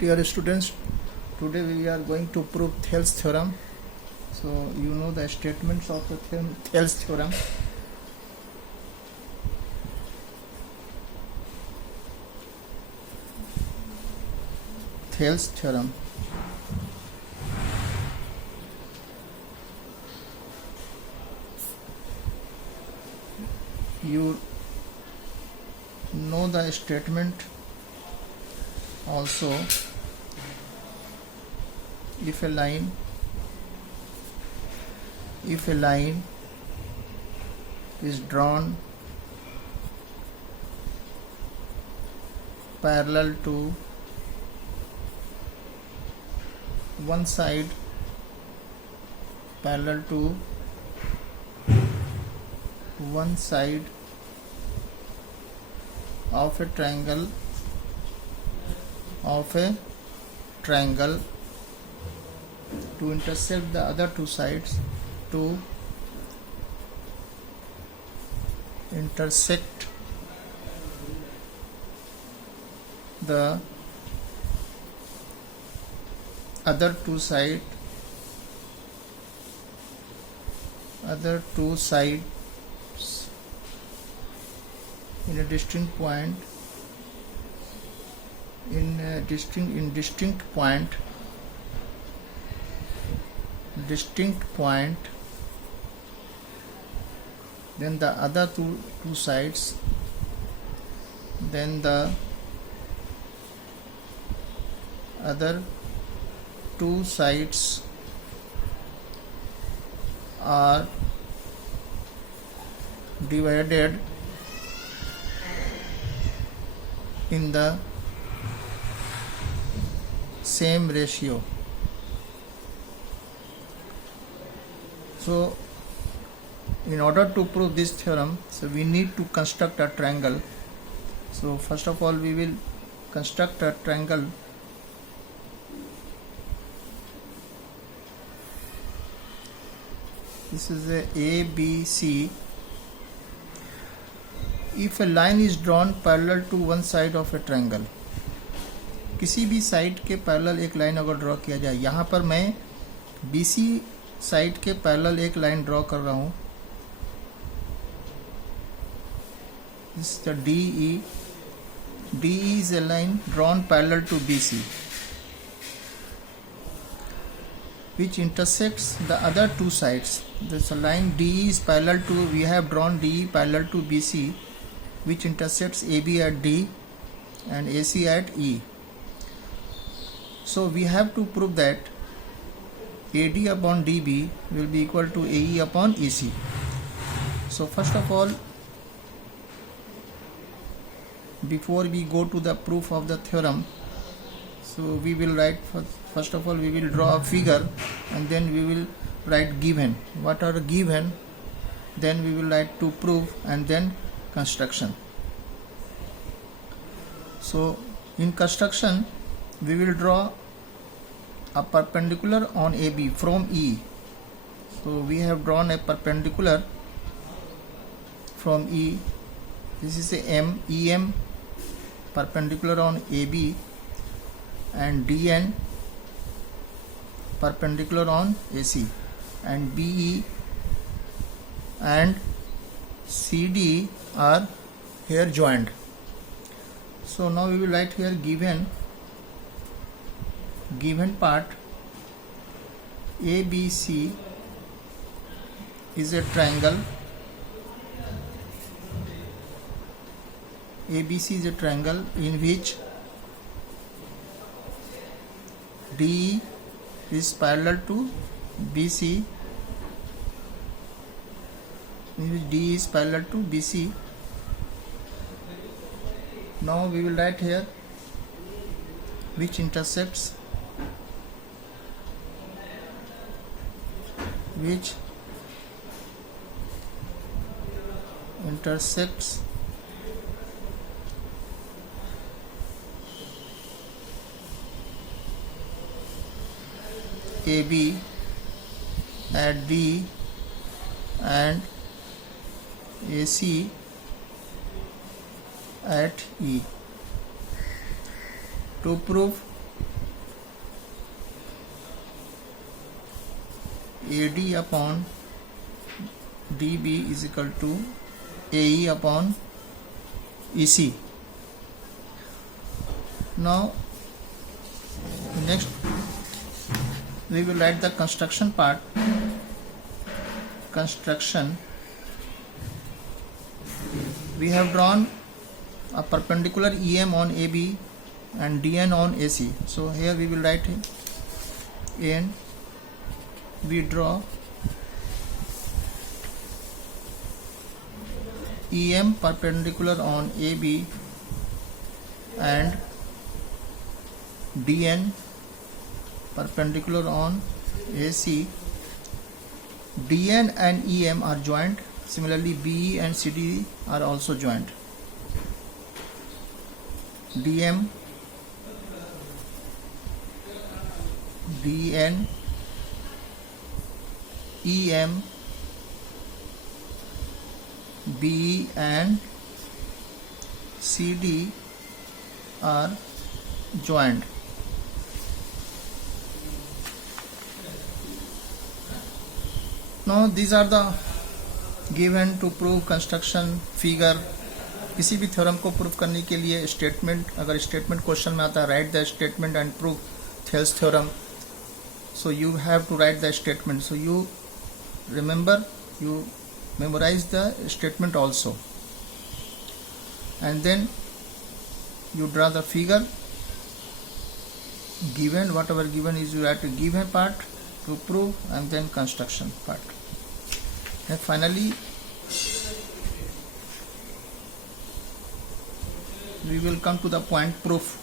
Dear students, today we are going to prove Thales theorem. So you know the statements of the Thales theorem. Thales theorem. You know the statement also. If a line is drawn parallel to one side of a triangle to intersect the other two sides, to intersect the other two sides in a distinct point, then the other two sides, then the other two sides are divided in the same ratio. So in order to prove this theorem, so we need to construct a triangle. So first of all, we will construct a triangle. This is a ABC. If a line is drawn parallel to one side of a triangle, किसी भी side के parallel एक line अगर draw किया जाए, यहाँ पर मैं BC साइड के पैरेलल एक लाइन ड्रॉ कर रहा हूँ. This is the DE. DE is a line drawn parallel to BC, which intersects the other two sides. This line DE is parallel to, we have drawn DE parallel to BC, which intersects AB at D and AC at E. So we have to prove that AD upon DB will be equal to AE upon AC. So first of all, before we go to the proof of the theorem, so we will write, first of all we will draw a figure, and then we will write given. What are given? Then we will write to prove, and then construction. So in construction, we will draw a perpendicular on AB from E. So we have drawn a perpendicular from E. This is a EM perpendicular on AB, and DN perpendicular on AC, and BE and CD are here joined. So now we will write here given part ABC is a triangle. ABC is a triangle in which DE is parallel to BC, in which DE is parallel to BC. Now we will write here which intersects AB at D and AC at E. To prove AD upon DB is equal to AE upon EC. Now next we will write the construction part. Construction, we have drawn a perpendicular EM on AB and DN on AC. So here we will write it, and we draw EM perpendicular on AB and DN perpendicular on AC. DN and EM are joined. Similarly, BE and CD are also joined. DM, DN, EM, BE and CD are joined. Now these are the given to prove construction figure. किसी भी theorem को prove करने के लिए statement, अगर statement question में आता है right the statement and prove Thales theorem, so you have to write the statement. So you remember, you memorize the statement also, and then you draw the figure given, whatever given is you have to given part to prove, and then construction part, and finally we will come to the point proof.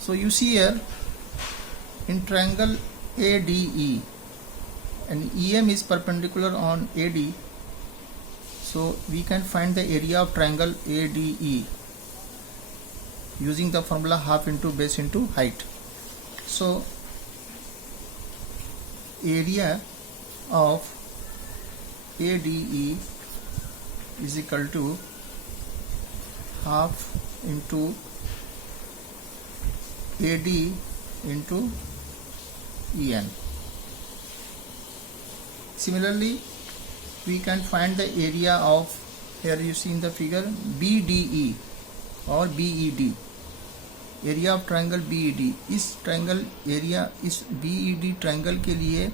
So you see here in triangle ADE and EM is perpendicular on AD, so we can find the area of triangle ADE using the formula half into base into height. So area of ADE is equal to half into AD into EN. Similarly, we can find the area of, here you see in the figure, BDE or BED, area of triangle BED. इस triangle area, इस BED triangle के लिए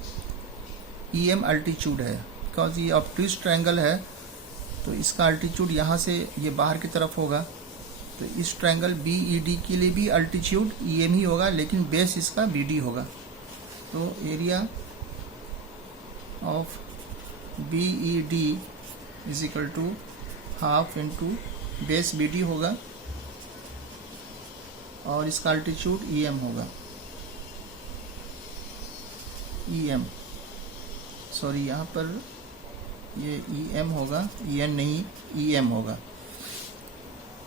EM altitude है, because ये obtuse triangle है तो इसका altitude यहाँ से ये बाहर की तरफ होगा, तो इस ट्रायंगल BED के लिए भी अल्टीट्यूड EM ही होगा, लेकिन बेस इसका BD होगा. तो area of BED is equal to half into base BD होगा और इसका अल्टीट्यूड EM होगा. EM, सॉरी यहाँ पर ये EM होगा, EN नहीं EM होगा,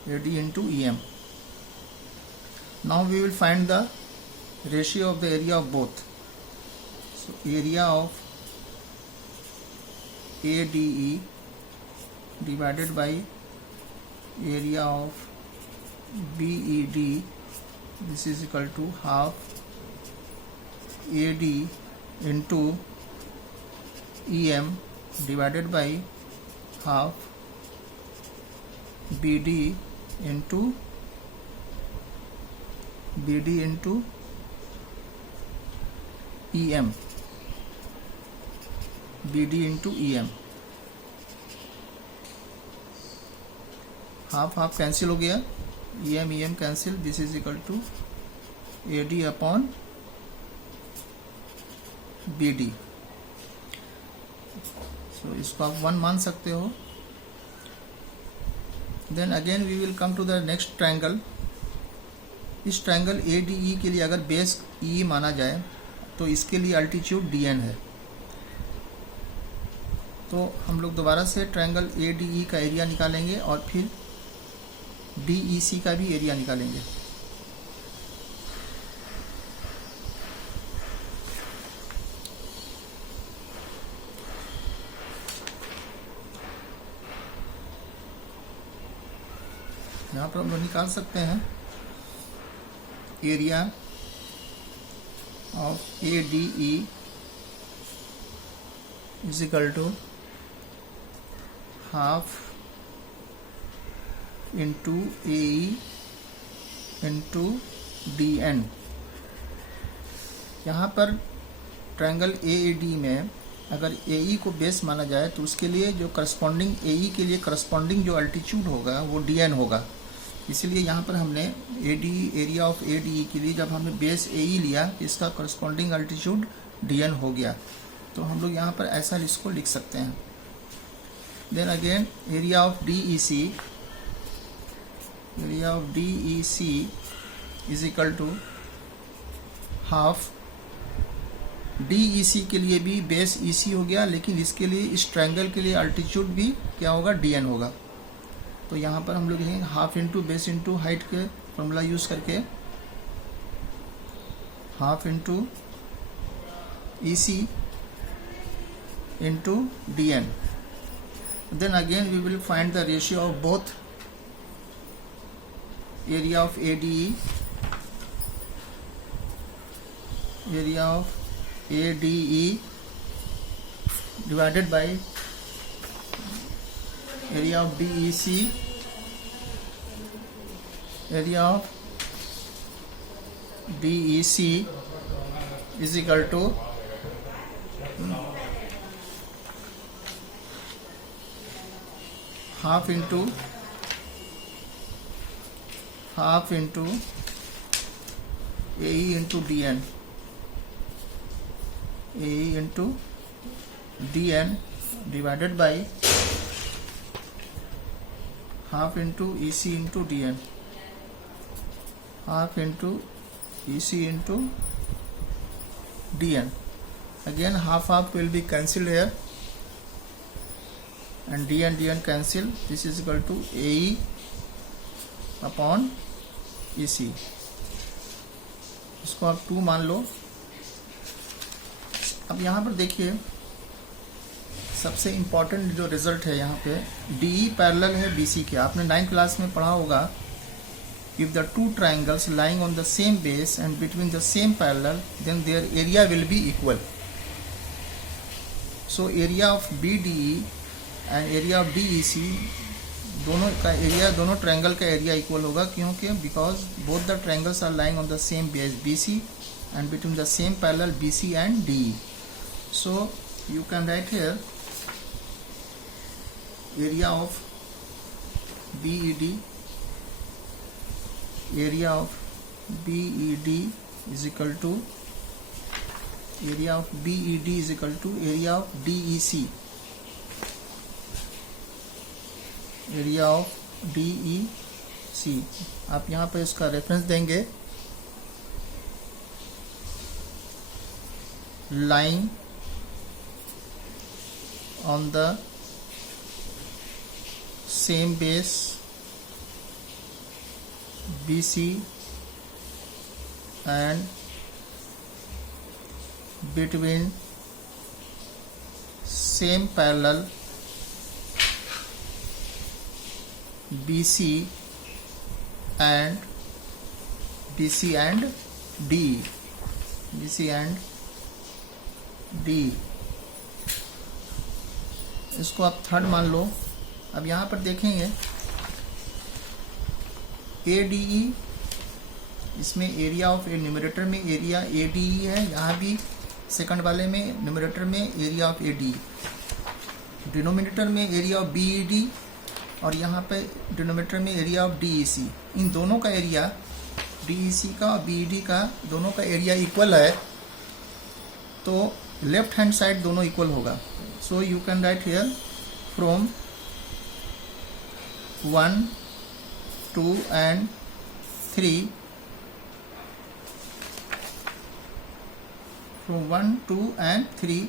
AD into EM. Now we will find the ratio of the area of both. So area of ADE divided by area of BED, this is equal to half AD into EM divided by half BD into EM, BD into EM. Half half cancel हो गया, EM cancel, this is equal to AD upon BD. So इसको आप 1 मान सकते हो. Then again we will come to the next triangle. इस triangle ADE के लिए अगर बेस E माना जाए तो इसके लिए अल्टीट्यूड DN है. तो हम लोग दोबारा से ट्रायंगल ADE का एरिया निकालेंगे और फिर DEC का भी एरिया निकालेंगे. यहाँ पर हम लोग निकाल सकते हैं area of ADE is equal to half into AE into DN। यहाँ पर ट्रायंगल AAD में अगर AE को बेस माना जाए तो उसके लिए जो करस्पॉन्डिंग AE के लिए करस्पॉन्डिंग जो अल्टीट्यूड होगा वो DN होगा। इसलिए यहाँ पर हमने ADE एरिया ऑफ ADE के लिए जब हमने बेस AE लिया इसका करस्पॉन्डिंग अल्टीट्यूड DN हो गया, तो हम लोग यहाँ पर ऐसा इसको लिख सकते हैं। Then again area of DEC is equal to half. DEC के लिए भी बेस EC हो गया, लेकिन इसके लिए इस ट्रायंगल के लिए अल्टीट्यूड भी क्या होगा, DN होगा। तो यहाँ पर हम लोग लिखेंगे half into base into height के फॉर्मूला यूज करके half into EC into DN। Then again we will find the ratio of both area of ADE divided by area of DEC, is equal to half into AE into DN, divided by half into EC into DN, Again half will be cancelled here and DN cancel. This is equal to AE upon EC। इसको आप 2 मान लो। अब यहाँ पर देखिए सबसे important जो result है यहाँ पे DE पैरेलल है BC के। आपने 9th क्लास में पढ़ा होगा, if the two triangles lying on the same base and between the same parallel, then their area will be equal. So area of BDE and area of DEC दोनों का area, दोनों triangle का area equal होगा। क्योंकि because both the triangles are lying on the same base BC and between the same parallel BC and DE. So you can write here area of BED is equal to area of area of DEC, आप यहाँ पर इसका reference देंगे lying on the same base BC and between same parallel BC and D, इसको आप third मान लो। अब यहाँ पर देखेंगे ADE, इसमें एरिया ऑफ न्यूमरेटर में एरिया ADE है, यहाँ भी सेकंड वाले में न्यूमरेटर में एरिया ऑफ ADE, डिनोमिनेटर में एरिया ऑफ BED और यहाँ पे डिनोमिनेटर में एरिया ऑफ DEC। इन दोनों का एरिया DEC का और BED का दोनों का एरिया इक्वल है, तो लेफ्ट हैंड साइड दोनों इक्वल होगा। So you can write here from 1, 2 and 3, from 1, 2 and 3।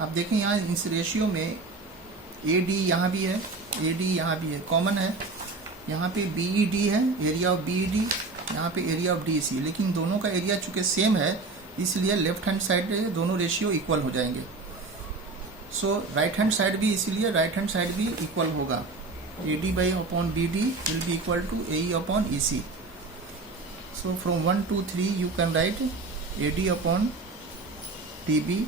आप देखें यहाँ इस रेशियो में AD यहाँ भी है, AD यहाँ भी है, कॉमन है। यहाँ पे BED है, एरिया ऑफ BED, यहाँ पे एरिया ऑफ DEC, लेकिन दोनों का एरिया चूँकि सेम है इसलिए लेफ्ट हैंड साइड दोनों रेशियो इक्वल हो जाएंगे। सो राइट हैंड साइड भी इसीलिए राइट हैंड साइड भी इक्वल होगा। AD by upon BD will be equal to AE upon EC। So from 1, 2, 3 you can write AD upon DB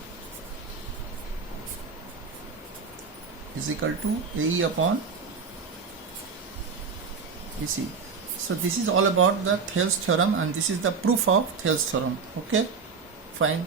is equal to AE upon BC. So this is all about the Thales theorem, and this is the proof of Thales theorem. Okay, fine.